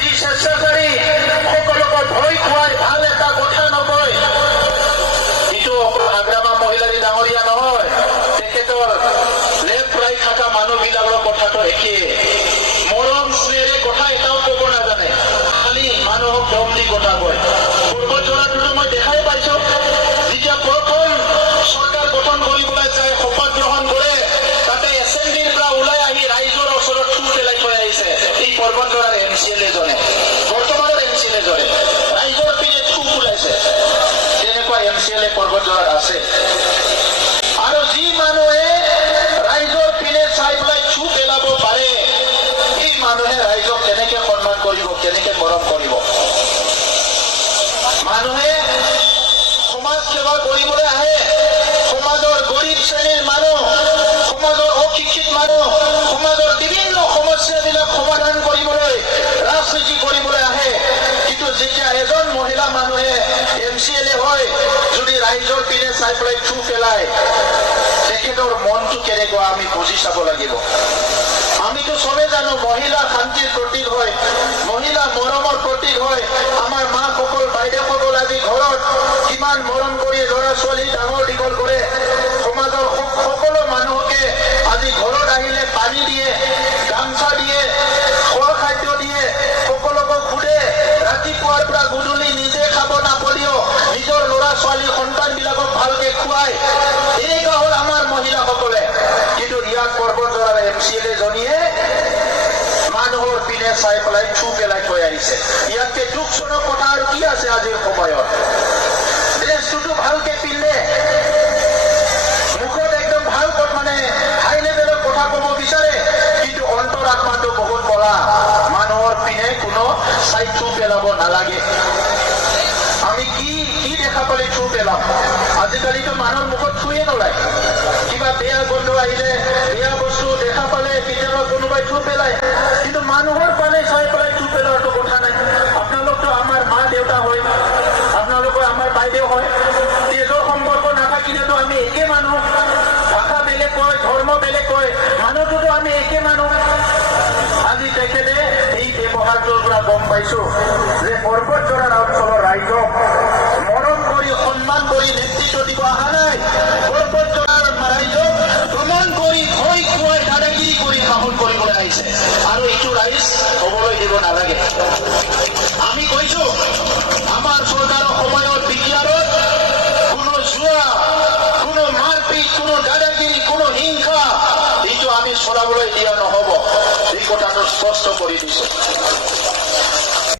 যি স্বেচ্ছাচাৰী সকলোকে ভয় খুৱাই ভাল এটা কথা নকয়। এইটো অকল হাগ্ৰামা মহিলাৰী ডাঙৰীয়া নহয়, তেখেতৰ লেফ্ট ৰাইট থকা মানুহবিলাকৰ কথাটো একেই। মৰম স্নেহেৰে কথা এটাও ক'ব নাজানে, খালি মানুহক দম দি কথা কয়। পূৰ্বত জনাটোতো মই দেখাই পাইছো, যেতিয়া প্ৰথম চৰকাৰ গঠন কৰিবলৈ যায় শপত গ্ৰহণ কৰে, তাতে এছেম্বলিৰ পৰা ওলাই আহি ৰাইজৰ ওচৰত থু পেলাই থৈ আহিছে এই পৰ্বতজৰাৰ MCLA জনে, বৰ্তমানৰ MCLA জনে ৰাইজৰ পিনে থু ওলাইছে। তেনেকুৱা MCLA পৰ্বতজৰাত আছে। আৰু যি মানুহে ৰাইজৰ পিনে চাই পেলাই থু পেলাব পাৰে, এই মানুহে ৰাইজক কেনেকে সন্মান কৰিব, কেনেকে মৰম কৰিব? মানুহে সমাজ সেৱা কৰিবলৈ আহে, সমাজৰ গৰীব শ্ৰেণীৰ মানুহ, সমাজৰ অশিক্ষিত মানুহ, সমাজৰ বিভিন্ন সমস্যাবিলাক সমাধান কৰিবলৈ, ৰাজনীতি কৰিবলৈ আহে। কিন্তু যেতিয়া এজন মহিলা মানুহে MCLA হয়, যদি ৰাইজৰ পিনে চাই পেলাই থু পেলায়, তেখেতৰ মনটো কেনেকুৱা আমি বুজি চাব লাগিব। আমিতো চবে জানো মহিলা শান্তিৰ প্ৰতীক হয়, মহিলা মৰমৰ প্ৰতীক হয়। আমাৰ মাসকল, বাইদেউসকল আজি ঘৰত কিমান মৰম কৰি ল'ৰা ছোৱালী ডাঙৰ দীঘল কৰে। সমাজৰ সকলো মানুহকে আজি ঘৰত আহিলে পানী দিয়ে, গামছা দিয়ে, খোৱা খাদ্য দিয়ে, সকলোকে সোধে। ৰাতিপুৱাৰ পৰা গধূলি নিজে খাব নাপালেও নিজৰ ল'ৰা ছোৱালী সন্তানবিলাকক ভালকে খুৱাই। এনেকুৱা হ'ল আমাৰ মহিলাসকলে। কিন্তু ইয়াত পৰ্বতজৰাৰ MCLA জনীয়ে মানুহৰ পিনে চাই পেলাই থু পেলাই থৈ আহিছে। ইয়াতকে দুখজনক কথা আৰু কি আছে আজিৰ সময়ত? ড্ৰেছটোতো ভালকে পিন্ধে, মুখত একদম ভাল মানে হাই লেভেলৰ কথা ক'ব বিচাৰে, কিন্তু অন্তৰ আত্মাটো বহুত কলা। মানুহৰ পিনে কোনো চাই থু পেলাব নালাগে। আমি কি দেখা পালে থু পেলাম? আজিকালিতো মানুহৰ মুখত থুয়ে নোলায়। কিবা বেয়া গোন্ধ আহিলে, বেয়া বস্তু দেখা পালে কেতিয়াবা কোনোবাই থু পেলায়, কিন্তু মানুহৰ পানে চাই পেলাই থু পেলোৱাটো কথা নাই। আপোনালোকতো আমাৰ মা দেউতা হয়, আপোনালোকৰ আমাৰ বাইদেউ হয়। তেজৰ সম্পৰ্ক নাথাকিলেতো আমি একে মানুহ। ভাষা বেলেগ কয়, ধৰ্ম বেলেগ কয়, মানুহটোতো আমি একে মানুহ। আজি তেখেতে এই ব্যৱহাৰটোৰ পৰা গম পাইছো যে পৰ্বতজৰাৰ অঞ্চলৰ ৰাইজক মৰম কৰি, সন্মান কৰি নেতৃত্ব দিব অহা নাই। পৰ্বতজৰাৰ ৰাইজক দমন কৰি, ভয় খুৱাই, দাদাগিৰি কৰি শাসন কৰিবলৈ আহিছে। আৰু এইটো ৰাইজ হ'বলৈ দিব নালাগে। আমি কৈছো আমাৰ চৰকাৰৰ সময়ত বিজ্ঞানত কোনো জুৱা, কোনো মাৰপিট, কোনো দাদাগিৰি, কোনো হিংসা এইটো আমি চলাবলৈ দিয়া নহ'ব। এই কথাটো স্পষ্ট কৰি দিছো।